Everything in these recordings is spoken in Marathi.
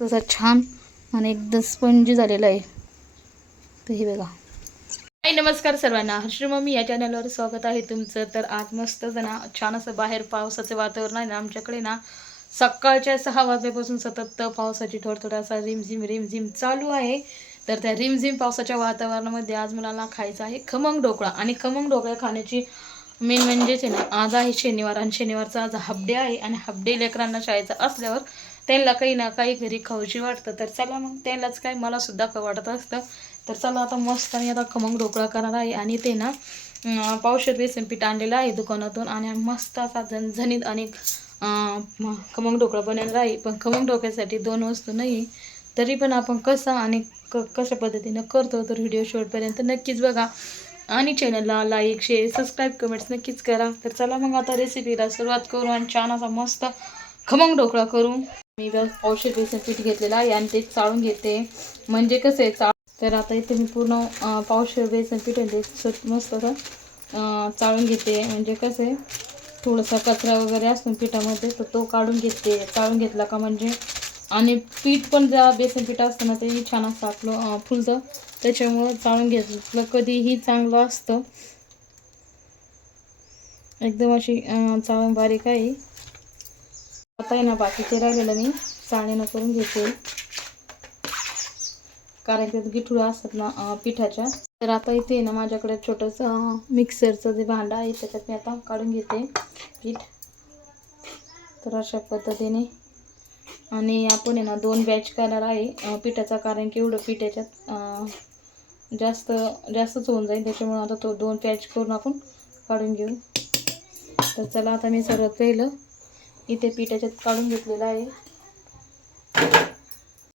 तसा छान आणि एकदम स्पंजी झालेला आहे. तर हे बघा. नमस्कार सर्वांना, हर्षी मम्मी या चॅनलवर स्वागत आहे तुमचं. तर आज मस्त ना छान असं बाहेर पावसाचं वातावरण आहे ना आमच्याकडे ना. सकाळच्या 6 वाजल्यापासून सतत पावसाची थोडासा रिमझिम चालू आहे. तर त्या रिमझिम पावसाच्या वातावरणामध्ये आज मुलांना खायचं आहे खमंग ढोकळा. आणि खमंग ढोकळा खाण्याची मेन म्हणजेच आहे ना, आज आहे शनिवार आणि शनिवारचा आज हाफ डे आहे. आणि हाफ डे लेकरांना शाळेचा असल्यावर त्यांना काही ना काही घरी खाऊची वाटतं. तर चला मग त्यांनाच काय मला सुद्धा खाऊ वाटत असतं. तर चला आता मस्त आणि आता खमंग ढोकळा करणार आहे. आणि ते ना पावशेर बेसन पीठ आणलेलं आहे दुकानातून. आणि मस्त असा झणझणीत आणि खमंग ढोकळा बनवणार आहे. पण खमंग ढोकळ्यासाठी 2 वस्तू नाही, तरी पण आपण कसा आणि कशा पद्धतीनं करतो तर व्हिडिओ शेवटपर्यंत नक्कीच बघा. आणि चॅनलला लाईक शेअर सबस्क्राईब कमेंट्स नक्कीच करा. तर चला मग आता रेसिपीला सुरुवात करू आणि छान असा मस्त खमंग ढोकळा करू. मी पावशेर बेसन पीठ घेतलेलं आहे आणि ते चाळून घेते. म्हणजे कसं आहे तर आता इथे मी पूर्ण पावशेर बेसन पीठ मस्त असं चाळून घेते. म्हणजे कसं आहे थोडासा कचरा वगैरे असतो पिठामध्ये तर तो काढून घेते. चाळून घेतला का म्हणजे आणि पीठ पण ज्या बेसन पीठ असतं ना ते छान असतं आपलं फुलतं. त्याच्यामुळं चाळून घेतलं कधीही चांगलं असतं. एकदम अशी चाळून बारीक आहे. आता आहे ना बाकीचे राहिलेलं मी चाळणीनं करून घेते, कारण त्यात गिठुळं असतात ना पिठाच्या. तर आता इथे ना माझ्याकडे छोटंसं मिक्सरचं जे भांडं आहे त्याच्यात मी आता काढून घेते पीठ. तर अशा पद्धतीने. आणि आपण आहे ना 2 बॅच करणार आहे पिठाचा, कारण की एवढं पीठ याच्यात जास्तच होऊन जाईल. त्याच्यामुळे आता तो 2 बॅच करून आपण काढून घेऊ. तर चला आता मी सर्वात पहिलं इथे पीठ याच्यात काढून घेतलेलं आहे.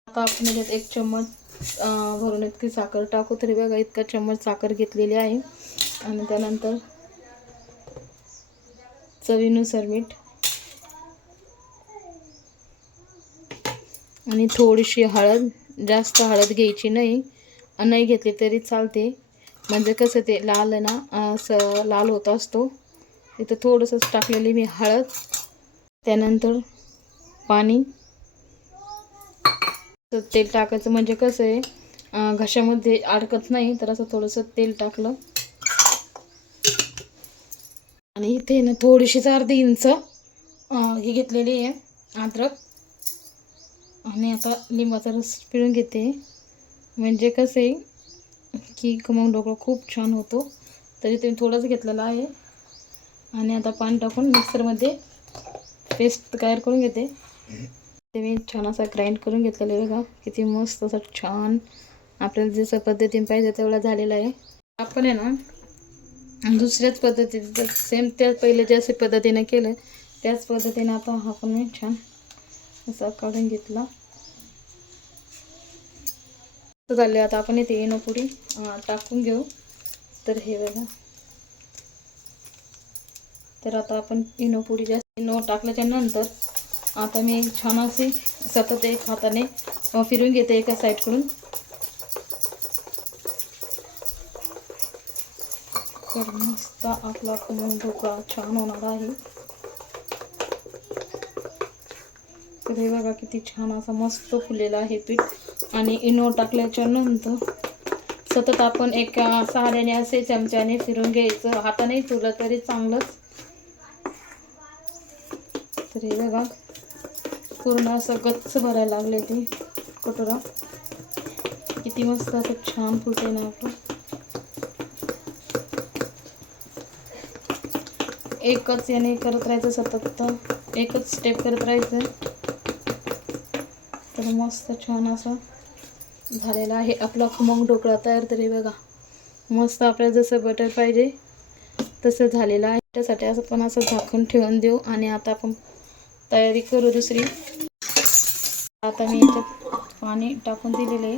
आता आपण याच्यात 1 चम्मच भरून इतकी साखर टाकू. तरी बघा इतका चम्मच साखर घेतलेली आहे. आणि त्यानंतर चवीनुसार मीठ आणि थोडीशी हळद. जास्त हळद घ्यायची नाही, नाही घेतली तरी चालते. म्हणजे कसं ते लाल आहे ना असं लाल होत असतो. इथं थोडंसंच टाकलेली मी हळद. त्यानंतर पाणी. तर तेल टाकायचं म्हणजे कसं आहे घशामध्ये अडकत नाही. तर असं थोडंसं तेल टाकलं. आणि इथे ना थोडीशीच अर्धी इंच ही घेतलेली आहे अद्रक. आणि आता लिंबाचा रस पिळून घेते. म्हणजे कसं आहे की खमंग ढोकळा खूप छान होतो. तरी ते थोडंच घेतलेलं आहे. आणि आता पाणी टाकून मिक्सरमध्ये पेस्ट तयार करून घेते. ते मी छान असा ग्राइंड करून घेतलेलं आहे बघा. किती मस्त असं छान आपल्याला जसं पद्धतीने पाहिजे तेवढा झालेला आहे. आपण आहे ना दुसऱ्याच पद्धतीने सेम त्या पहिले ज्या पद्धतीने केलं त्याच पद्धतीने आता हा पण मी छान असा काढून घेतला. झाले. आता आपण इथे इनो पुडी टाकून घेऊ. तर हे बघा. तर आता आपण इनो पुडी जास्त इनो टाकल्याच्या नंतर आता मी छान असे सतत एक हाताने फिरून घेते एका साईडकडून. तर मस्त आपला खमंग ढोकळा छान होणार आहे. तर हे बघा किती छान असा मस्त फुललेला आहे पीठ. आणि इनो टाकल्याच्या नंतर सतत आपण एका सहाऱ्याने असे चमच्याने फिरून घ्यायचं. हाताने फिरलं तरी चांगलंच. तर हे बघा पूर्ण असं गच्च भरायला लागले ते कटोरा. किती मस्त असं छान फुलते ना आपण. एकच याने करत राहायचं सतत, एकच स्टेप करत राहायचं. तर मस्त छान असं झालेला आहे आपला खमंग ढोकळा तयार. तरी बघा मस्त आपल्याला जसं बटर पाहिजे तसं झालेलं आहे. त्यासाठी असं पण असं झाकून ठेवून देऊ. आणि आता आपण तयारी करू दुसरी. आता मी याच्यात पाणी टाकून दिलेलं आहे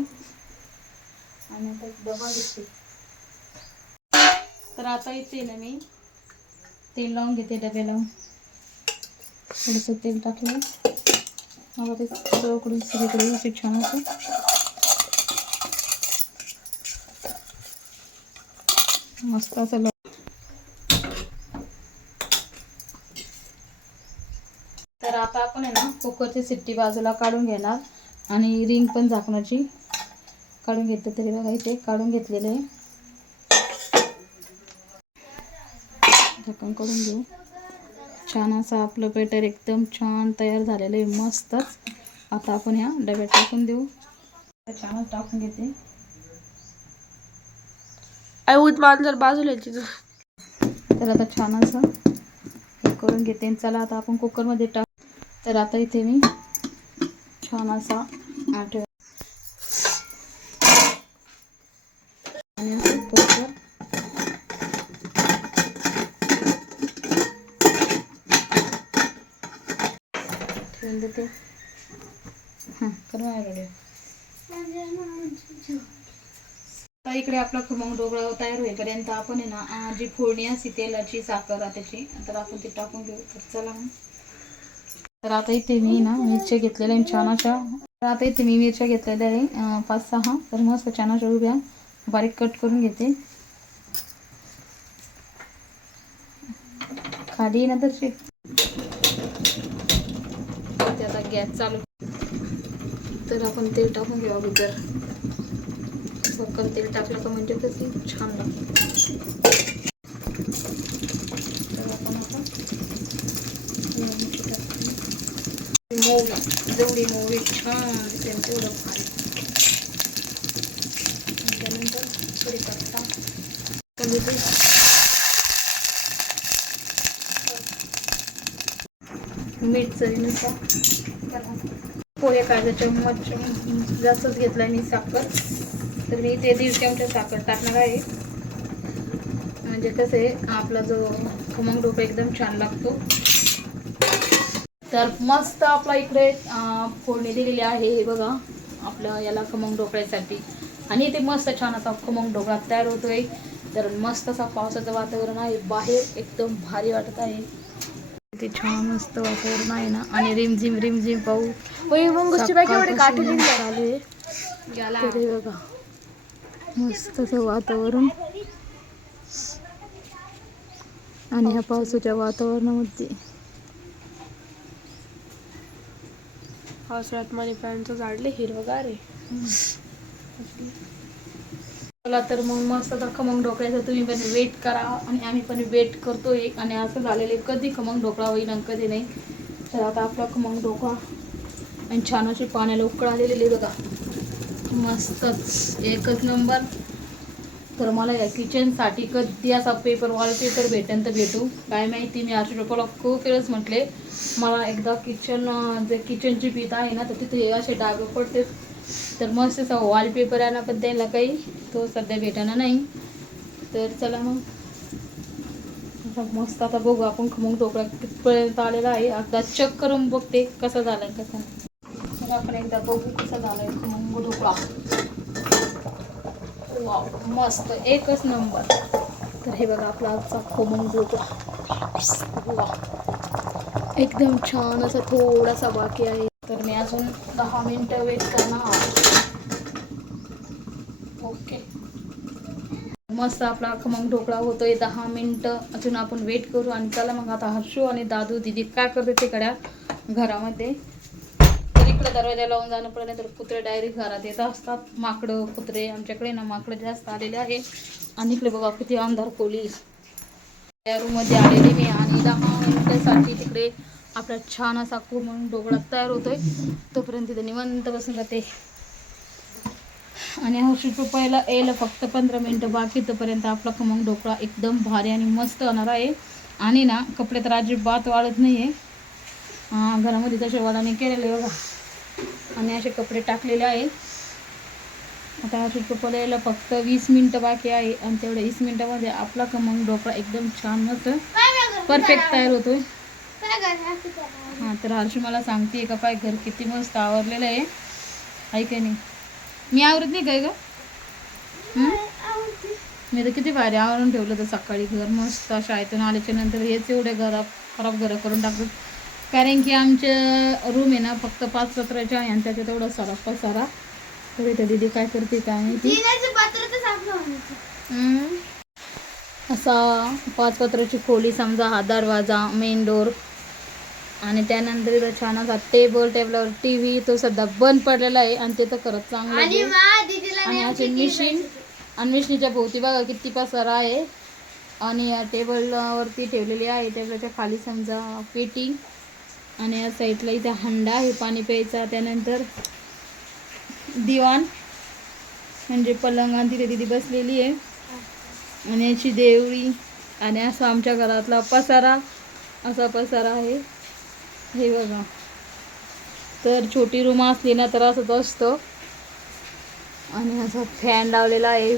आणि आता डबा घेते. तर आता इथे ना मी तेल लावून घेते डब्याला. थोडंसं तेल टाकलं मला ते सगळीकडून असे छान असं मस्त असं तर आता आपण आहे ना कुकरची शिट्टी बाजूला काढून घेणार आणि रिंग पण झाकणाची काढून घेते. तरी बघा इथे काढून घेतलेलं आहे. झाकण काढून घेऊ. छान असं आपलं बॅटर एकदम छान तयार झालेलं आहे मस्तच. आता आपण ह्या डब्यात टाकून देऊ. छानच टाकून घेते. जर बाजूला तर आता छान असं हे करून घेते. चला आता आपण कुकरमध्ये टाक. तर आता इथे मी छान असा आठव आणि असं ठेवून देते. तर इकडे आपला खमंग ढोकळा तयार होईपर्यंत आपण आहे ना जी फोडणी असते तेलाची साखर त्याची तर आपण ती टाकून घेऊ. तर चला मग. तर आता इथे मी ना मिरच्या घेतलेल्या आहे छान अशा. तर आता इथे मी मिरच्या घेतलेल्या आहे 5-6. तर मस्त छान अशा उभ्या बारीक कट करून घेते. खाली ना तर आता गॅस चालू. तर आपण तेल टाकून घेऊ अगोदर. तेल टाकलं का म्हणजे कशी छान लागते. तर आपण आता जेवढी मोहरी छान दिसेल तेवढं भारी. त्यानंतर कढीपत्ता मीठ चवीनुसार. पोहे काढायचा चम्मच जास्तच घेतला मी साखर. तर मी ते 1.5 चमचा साखर टाकणार आहे. म्हणजे कसं आहे आपला जो खमंग ढोकळा एकदम छान लागतो. तर मस्त आपला इकडे फोडणी दिलेली आहे. हे बघा आपलं याला खमंग ढोकळ्यासाठी. आणि ते मस्त छान असा खमंग ढोकळा तयार होतोय. तर मस्त असा पावसाचं वातावरण आहे. बाहेर एकदम भारी वाटत आहे. ते छान मस्त वातावरण आहे ना. आणि रिमझिम पाऊस चालू आहे. तर बघा मस्त असं वातावरण. आणि ह्या पावसाच्या वातावरणामध्ये पावसाळ्यात मनी प्लांटचं झाडले हिरवगार आहे. चला तर मग मस्त आता खमंग ढोकळ्याचा तुम्ही पण वेट करा आणि आम्ही पण वेट करतोय. आणि असं झालेलं आहे कधी खमंग ढोकळा होईल आणि कधी नाही. तर आता आपला खमंग ढोकळा आणि छान अशी पाण्याला उकळ आलेली बघा मस्तच एकच नंबर. तर मला या किचनसाठी कधी असा वॉलपेपर भेटेन तर भेटू काय माहिती. मी आरती पप्पाला खूप वेळच म्हटले मला एकदा जे किचनची भीत आहे ना तर तिथे असे डाग पडते. तर मस्त असा वॉलपेपर आहे ना पण त्याला काही तो सध्या भेटाना नाही. तर चला मग मस्त आता बघू आपण खमंग ढोकळा कितपर्यंत आलेला आहे. एकदा चेक करून बघते कसा झाला कसा. तर आपण एकदा बघू कसा झालाय खमंग ढोकळा. वाव मस्त एकच नंबर. तर हे बघा आपला आजचा खमंग ढोकळा एकदम छान असा थोडासा बाकी आहे. तर मी अजून 10 मिनिटं वेट करणार. ओके मस्त आपला खमंग ढोकळा होतोय. 10 मिनिटं अजून आपण वेट करू. आणि चला मग आता हर्षू आणि दादू दीदी काय करते तिकडे घरामध्ये. तर इकडे दरवाजा लावून जाणं पडलं तर कुत्रे डायरेक्ट घरात येत असतात. माकडं कुत्रे आमच्याकडे ना माकडं जास्त आलेले आहे. आणि इकडे बघा किती अंधार खोली. त्या रूममध्ये आलेली मी. आणि 10 मिनिटासाठी तिकडे आपला छान असा खमंग ढोकळा तयार होतोय. तोपर्यंत तिथे निवांत बसून जाते. आणि हर्षू पप्पाला यायला फक्त 15 मिनिटं बाकी. तोपर्यंत आपला खमंग ढोकळा एकदम भारी आणि मस्त होणार आहे. आणि ना कपडे तर अजिबात वाळत नाही आहे. घरामध्ये तसे वाळाने केलेले बघा. आणि असे कपडे टाकलेले आहे. आता हर्षू पप्पाला यायला फक्त 20 मिनिटं बाकी आहे. आणि तेवढ्या 20 मिनिटामध्ये आपला खमंग ढोकळा एकदम छान मस्त परफेक्ट तयार होतोय. तर हर्षू मला सांगते का पाय घर किती मस्त आवरलेलं आहे का नाही. मी आवरत नाही काय ग. मी तर किती भारी आवरून ठेवलं तर सकाळी घर मस्त शाळेतून आल्याच्या नंतर हेच एवढे खराब घरं करून टाकतात. कारण की आमच्या रूम आहे ना फक्त 5 पत्राच्या आहे आणि त्याच्यात तेवढा सारा. तर इथे दीदी काय करते काय माहिती. असा 5 पत्राची खोली समजा हा दरवाजा मेन डोर आणि त्यानंतर इथं छान असा टेबलावर TV तो सध्या बंद पडलेला आहे आणि ते तर खरंच चांगलं आहे. आणि असे मिशीन आणि मिशनीच्या भोवती बघा किती पसारा आहे. आणि या टेबलवरती ठेवलेली आहे. टेबलच्या खाली समजा पेटी आणि या साईडला इथे हंडा आहे पाणी प्यायचा. त्यानंतर दिवाण म्हणजे पलंग आणि तिथे दिदी बसलेली आहे. आणि याची देवळी आणि असं आमच्या घरातला पसारा असा पसारा आहे हे बघा. तर छोटी रूम असली ना तर असंच असतं. आणि असं फॅन लावलेला आहे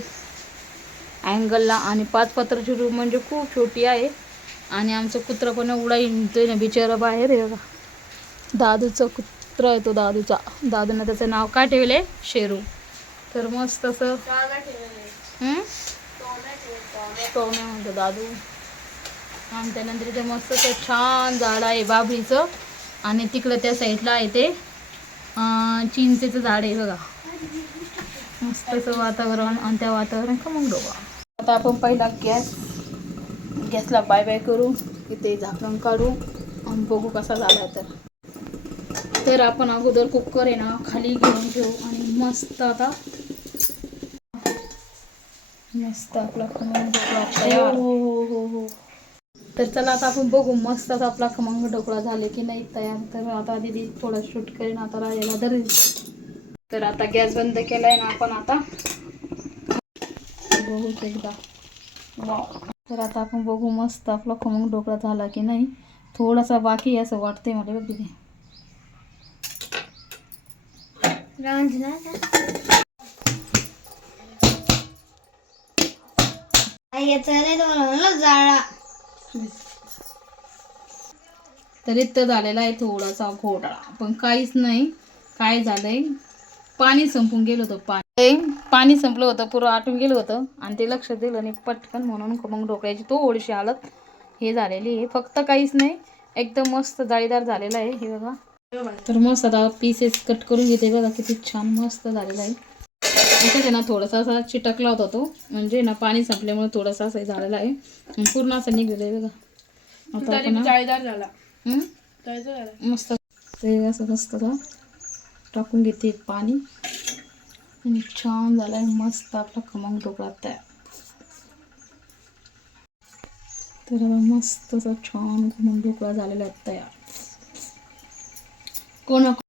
अँगलला. आणि 5 पत्राची रूम म्हणजे खूप छोटी आहे. आणि आमचं कुत्रं पण एवढा हिंडतोय ना बिचारा बाहेर. हे बघा दादूचा कुत्रा आहे तो दादूचा. दादूनं त्याचं नाव काय ठेवले शेरू. तर मस्त असं टोमॅ म्हणतो दादू. आणि त्यानंतर इथे मस्त असं छान झाड आहे बाभळीचं. आणि तिकडं त्या साईडला आहे ते चिंचेचं झाड आहे बघा. मस्त असं वातावरण आणि त्या वातावरण खमंग डोबा. आता आपण पहिला गॅसला बाय करू. इथे झाकण काढू आणि बघू कसा झाला. तर आपण अगोदर कुकर आहे ना खाली घेऊन ठेवू. आणि मस्त आता मस्त आपला खमंग ढोकळा तयार. हो. तर चला आता आपण बघू मस्त आता आपला खमंग ढोकळा झाले की नाही तयार. तर आता दीदी थोडं शूट करेन आता राहिलेला धरेल. तर आता गॅस बंद केलाय ना आपण आता बघूच एकदा. तर आता आपण बघू मस्त आपला खमंग ढोकळा झाला की नाही. थोडासा बाकी असं वाटतंय मला बघ दीदी. तर इथं झालेला आहे थोडासा घोटाळा. पण काहीच नाही. काय झालंय पाणी संपून गेलं होतं. पाणी संपलं होतं पुरं आटून गेलं होतं. आणि ते लक्ष दिलं नाही पटकन म्हणून मग ढोकळ्याची थोडीशी हालत हे झालेली आहे. फक्त काहीच नाही एकदम मस्त जाळीदार झालेला आहे हे बघा. तर मस्त आता पीसेस कट करून घेते बघा किती छान मस्त झालेला आहे. इथे ना थोडासा असा चिटकला होता तो म्हणजे ना पाणी संपल्यामुळे थोडासा असं झालेला आहे. पूर्ण असं निघलेलं आहे बघा. आता आपण जाळीदार झाला. मस्त ते असं मस्त टाकून घेते पाणी. आणि छान झालाय मस्त आपला खमंग ढोकळा तयार. तर मस्त असा छान खमंग ढोकळा झालेला आहे तयार.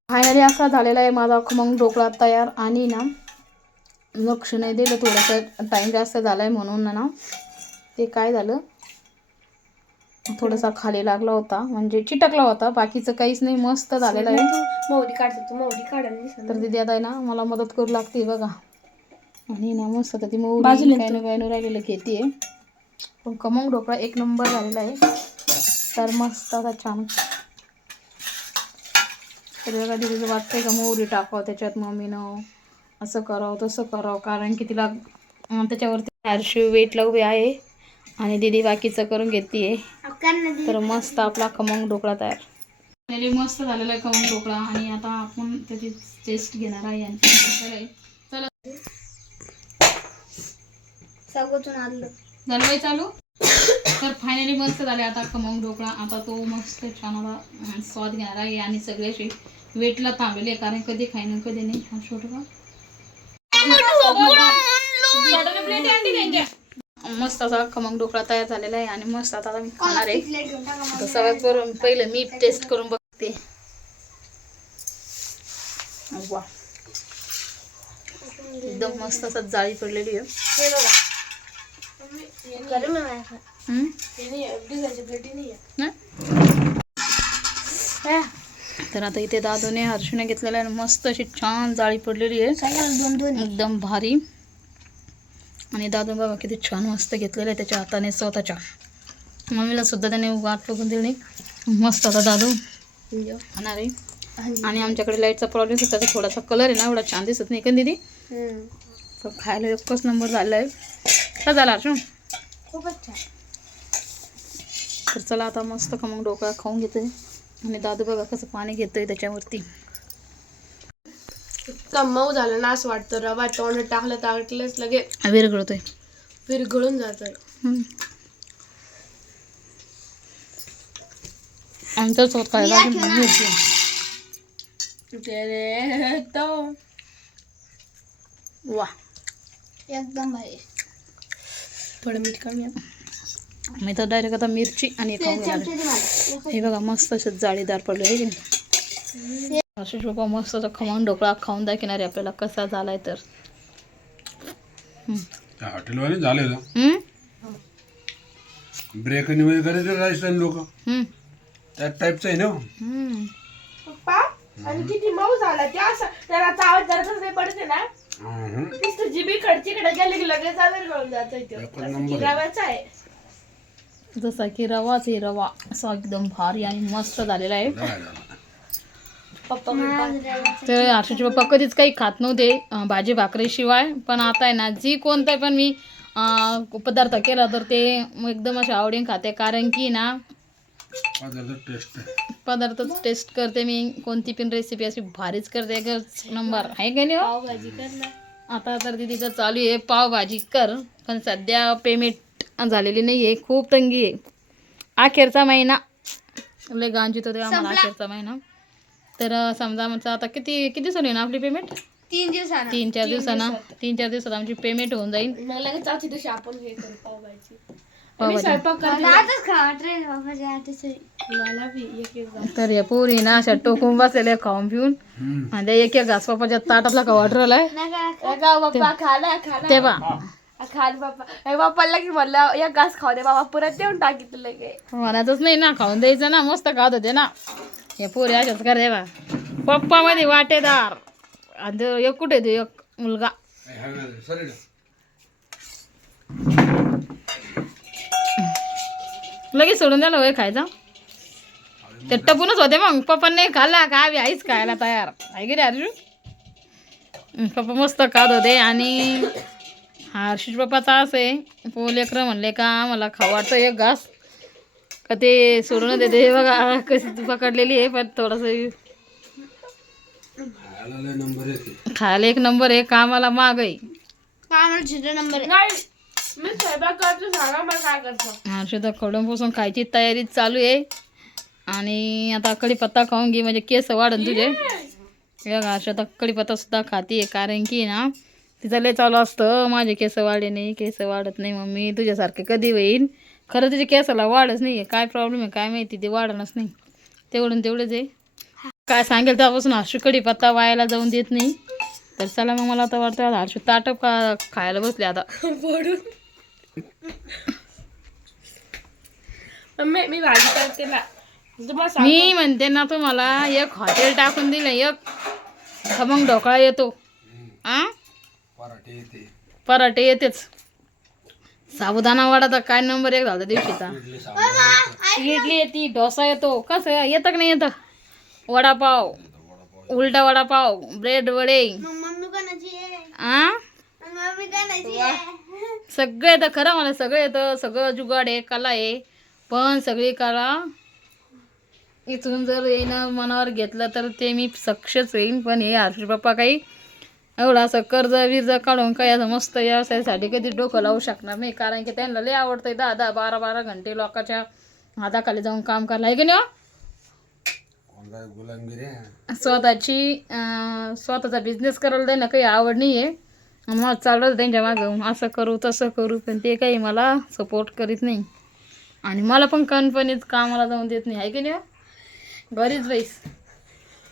फायनली असा झालेला आहे माझा खमंग ढोकळा तयार. आणि ना लक्ष नाही दिलं थोडंसं टाईम जास्त झालाय म्हणून ना ते काय झालं थोडासा खाली लागला होता म्हणजे चिटकला होता. बाकीचं काहीच नाही मस्त झालेलं आहे. मोहरी काढायला तर दीदी आता आहे ना मला मदत करू लागते बघा. आणि ना मस्त आता ती मोहरी काय ना राहिलेलं घेते. पण खमंग ढोकळा एक नंबर झालेला आहे. तर मस्त आता छान. तर बघा दीदीचं वाटतंय का मोहरी टाकावं त्याच्यात मम्मीनं असं करावं तसं करावं. कारण की तिला त्याच्यावरती हर्षू वेटला उभी आहे. आणि दीदी बाकीचं करून घेते. तर मस्त आपला खमंग ढोकळा तयार. मस्त झालेला आहे खमंग ढोकळा. आणि आता आपण त्याची टेस्ट घेणार आहे. चला झालं चालू. तर फायनली मस्त झाले आता खमंग ढोकळा. आता तो मस्त छान आता स्वाद घेणार आहे. आणि सगळे असे वेटला थांबलेले कारण कधी खाईन कधी नाही. हा छोट मस्त असा खमंग ढोकळा तयार झालेला आहे. आणि मस्त आता मी खाणार आहे. सगळ्यात करून पहिलं मी टेस्ट करून बघते. वा एकदम मस्त असं जाळी पडलेली आहे. तर आता इथे दादूने हर्षूने घेतलेला आहे. मस्त अशी छान जाळी पडलेली आहे एकदम भारी. आणि दादू बघा किती छान मस्त घेतलेलं आहे त्याच्या हाताने स्वतःच्या. मम्मीला सुद्धा त्याने वाट बघून दिली नाही. मस्त आता दादू खाणार आहे. आणि आमच्याकडे लाईटचा प्रॉब्लेम होता तर थोडासा कलर आहे ना एवढा छान दिसत नाही का दीदी. तर खायला एकच नंबर झाला आहे. का झाला अर्जुन खूपच छान. तर चला आता मस्त खमंग ढोकळा खाऊन घेतोय. आणि दादू बघा कसं पाणी घेतोय त्याच्यावरती. इतका मऊ झालं ना असं वाटतं रवा तोंड टाकलंच लगे विरघळतोय विरघळून जातोय. आमचं सोत खायला मिरची. तेरे तो वा एकदम भारी. थोडं मीठ कमी आहे. मी तर डायरेक्ट आता मिरची आणि खाऊन घेणार आहे. हे बघा मस्त असं जाळीदार पडलं आहे की नाही. आशिष बाबा मस्त असं खमंग ढोकळा खाऊन दाखवणार आहे आपल्याला कसा झालाय तर. हॉटेलवाले झाले ना हम्म? ब्रेक आणि मध्ये करायचे राजस्थान लोक हम्म. त्या टाईपचं आहे ना. हम्म. पप्पा आणि किती मऊ झाला ते असं त्याला आवाज जरा नाही पडते ना हम्म. नुसतं जिबी कडचीकडे गेले की लगेच आवाज कळून जातो एकच नंबर आहे. रव्याचा आहे. जसा की रवाच आहे रवा असा एकदम भारी आणि मस्त झालेला आहे. झालं. पप्पा तर आशिषचे पप्पा कधीच काही खात नव्हते भाजी भाकरीशिवाय. पण आता आहे ना जी कोणता पण मी पदार्थ केला तर ते एकदम अशा आवडीने खाते. कारण की ना टेस्ट पदार्थ टेस्ट करते मी. कोणती पण रेसिपी अशी भारीच करते. एकच नंबर आहे का नाही हो? पावभाजी कर ना. आता तर तिथं चालू आहे पावभाजी कर. पण सध्या पेमेंट झालेली नाही आहे. खूप तंगी आहे. अखेरचा महिना लय गांजीत होते आम्हाला अखेरचा महिना. तर समजा आमचं आता किती दिवसांनी ना आपली पेमेंट 3 दिवसानं. 3-4 दिवसानं 3-4 दिवसात आमची पेमेंट होऊन जाईल. मग लगेच चौथी दिवशी आपण हे करू पावभाजी. मी पावभाजी. स्वयंपाक करते. मला आताच खा वाटलं बाबाजी आताच. मला बी एक तर या पोरी ना अशा टोकून बसलेल्या खाऊन पिऊन आणि त्या एक घास पप्पाच्या ताटातला का वाटरला आहे का पप्पा खाना ते बा खान पप्पा पप्पाला की म्हणलं एक घास खाऊ दे बाबा परत देऊन टाकितलं लगे. म्हणायचंच नाही ना खाऊन द्यायचं ना. मस्त खात होते ना या पोरी अशाच करते बा. पप्पा मध्ये वाटेदार आणि तो एक कुठे तो एक मुलगा. सॉरी ना. लगेच सोडून द्यायला होय खायचा. ते टपूनच होते मग. पप्पाने नाही खाल्ला का आम्ही आईच खायला तयार आहे की रे अर्जुन. पप्पा मस्त खात होते. आणि हर्षिष पप्पाचा असं आहे लेकरं म्हणले का मला खाऊ वाटतं एक घास का ते सोडून देते. हे बघा कशी पकडलेली आहे. पण थोडंसं खायला लय नंबर येते. खायला एक नंबर आहे. कामाला माग आहे. कामाला 0 नंबर आहे. नाही मी स्वयंपाक करतो सांगा मला काय करतो. हर्षदा खडूनपासून खायची तयारी चालू आहे. आणि आता कढीपत्ता खाऊन घे म्हणजे केस वाढन तुझे. हे बघा हर्षदा कढीपत्ता सुद्धा खाते. कारण की ना तिचं लय चालू असतं माझे केस वाढे नाही केस वाढत नाही मम्मी तुझ्यासारखे कधी होईल. खरं तुझ्या केसाला वाढच नाही आहे. काय प्रॉब्लेम आहे काय माहिती ते वाढणच नाही. तेवढंच आहे. काय सांगेल त्यापासून हर्षू कढीपत्ता वायाला जाऊन देत नाही. तर चला मग मला आता वाटतं हर्षू ताटप खायला बसले आता. मी भाजी करते ना तुम्हाला मी म्हणते ना तुम्हाला एक हॉटेल टाकून दिलं एक खमंग ढोकळा येतो. पराठे येते. पराठे येतेच. साबुदाणा वडा तर काय नंबर 1 झाला दिवशीचा. इडली सांबार इडली येते डोसा येतो. कसं येतं का नाही येतं. वडापाव उलटा वडापाव ब्रेड वडे मम्मी कोणाची आहे? आ मम्मी कोणाची आहे? सगळं येतं. खरं मला सगळं येतं. सगळं जुगाड आहे कला आहे. पण सगळी कला इथून जर येणं मनावर घेतलं तर ते मी सक्सेस होईन. पण हे हर्षू पप्पा काही एवढं असं कर्ज विर्ज काढून काही असं मस्त व्यवसायासाठी कधी डोकं लावू शकणार नाही. कारण की त्यांना लय आवडतंय 10-10 12-12 घंटे लोकांच्या हाताखाली जाऊन काम करायला आहे की नाही हो? कोण काय गुलामगिरी आहे. स्वतःचा बिझनेस करायला त्यांना काही आवड नाही आहे. मग चाललं त्यांच्या मागं असं करू तसं करू. पण ते काही मला सपोर्ट करीत नाही. आणि मला पण कंपनीत कामाला जाऊन देत नाही आहे की नाही हो? घरीच बैस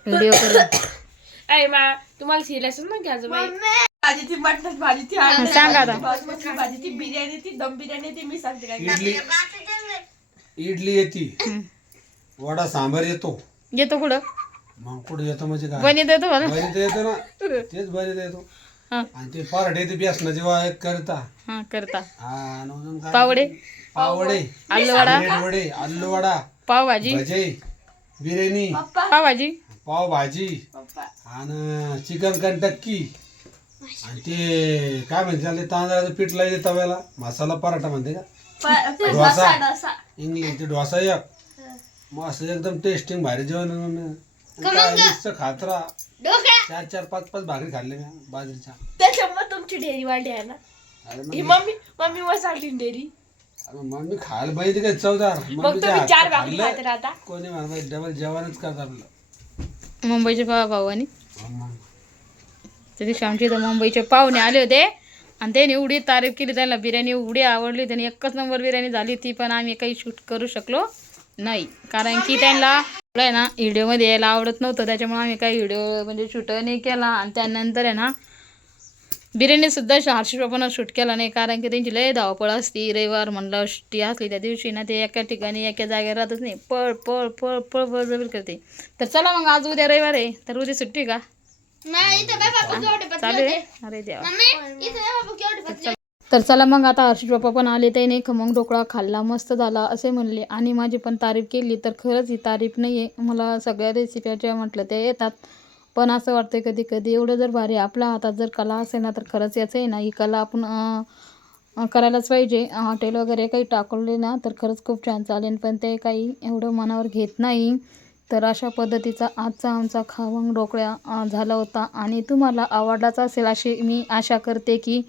व्हिडिओ करून. ऐ मा तुम्हाला सिरियस ना घ्यायचं बाई. भाजी ती मटणाची भाजी ती अंड्याची सांग आता. बासमती भाजी ती बिर्याणी ती दम बिर्याणी ती मी सांगते काय. इडली येते. वडा सांबार येतो. येतो कुठं मग कुठं येतो म्हणजे काय बनीत येतो मला. बरीत येतो ना. तेच बरीत येतो. हां आणि ते पराठे ते बेसनाचे वाय करता. हां करता. हा आणि अजून काय? पावडे पावडे आलू वडा ब्रेड वडे आलू वडा पावभाजी भजे बिर्याणी पावभाजी पावभाजी आणि चिकन कंटक्की आणि ते काय म्हणते त्याला तांदळाचं पीठ लावले तव्याला मसाला पराठा म्हणते का डोसा इंग्लिश ते डोसा एक मस्त एकदम टेस्टिंग भारी जेवण. खातरा 4-4 5-5 भाकरी खाल्ले मी बाजरीच्या. त्याच्यामुळे तुमची डेअरी वाढली आहे ना. अरे ही मग मम्मी वसाडली डेअरी. मम्मी खायला पाहिजे काय चवदार मग मम्मीच्या तुम्ही 4 हातचं भाकरी खाल्लं. खात राहता. कोणी म्हणा डबल जेवणच करत आपलं मुंबईचे भाऊ आणि मग. त्या दिवशी आमच्या इथं मुंबईचे पाहुणे आले होते आणि त्यांनी एवढी तारीफ केली, त्यांना बिर्याणी एवढी आवडली, त्यांनी एकच नंबर बिर्याणी झाली ती, पण आम्ही काही शूट करू शकलो नाही कारण की त्यांना आहे ना व्हिडिओमध्ये यायला आवडत नव्हतं, त्याच्यामुळे आम्ही काही व्हिडिओ म्हणजे शूट नाही केला. आणि त्यानंतर आहे ना बिर्याणीसुद्धा हर्षी बाबांना शूट केला नाही कारण की त्यांची लय धावपळ असती. रविवार म्हणलं सुट्टी असली त्या दिवशी ना ते एका ठिकाणी एका जागेवर राहतच नाही, पळ पळ पळ पळ बळजबरी करते. तर चला मग आज उद्या रविवार आहे तर उद्या सुट्टी का चालू आहे. अरे देवा. तर चला मग आता हर्षित बाप्पा पण आले, त्याने खमंग ढोकळा खाल्ला, मस्त झाला असे म्हणले आणि माझी पण तारीफ केली. तर खरंच ही तारीफ नाही आहे, मला सगळ्या रेसिप्या म्हटलं त्या येतात, पण असं वाटतं कधी कधी एवढं जर भारी आपल्या हातात जर कला असेल ना तर खरंच याचं आहे ना ही कला आपण करायलाच पाहिजे. हॉटेल वगैरे काही टाकले ना तर खरंच खूप छान चालेल, पण ते काही एवढं मनावर घेत नाही. तर अशा पद्धतीचा आजचा आमचा खमंग ढोकळा झाला होता आणि तुम्हाला आवडलाच असेल अशी मी आशा करते की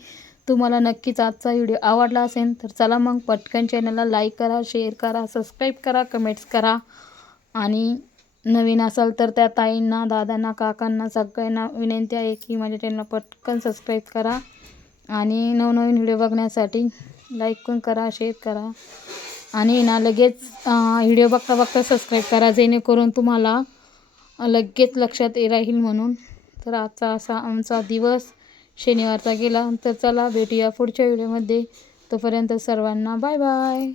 तुम्हाला नक्कीच आजचा व्हिडिओ आवडला असेल. तर चला मग पटकन चॅनलला लाईक करा, शेअर करा, सबस्क्राईब करा, कमेंट्स करा आणि नवीन असाल तर त्या ताईंना, दादांना, काकांना सगळ्यांना विनंती आहे की माझ्या चॅनलला पटकन सबस्क्राईब करा आणि नवनवीन व्हिडिओ बघण्यासाठी लाईक पण करा, शेअर करा आणि ना लगेच व्हिडिओ बघता बघता सबस्क्राईब करा जेणेकरून तुम्हाला लगेच लक्षात राहील म्हणून. तर आजचा असा आमचा दिवस शनिवारचा गेला. तर चला भेटूया पुढच्या व्हिडिओमध्ये, तोपर्यंत सर्वांना बाय बाय.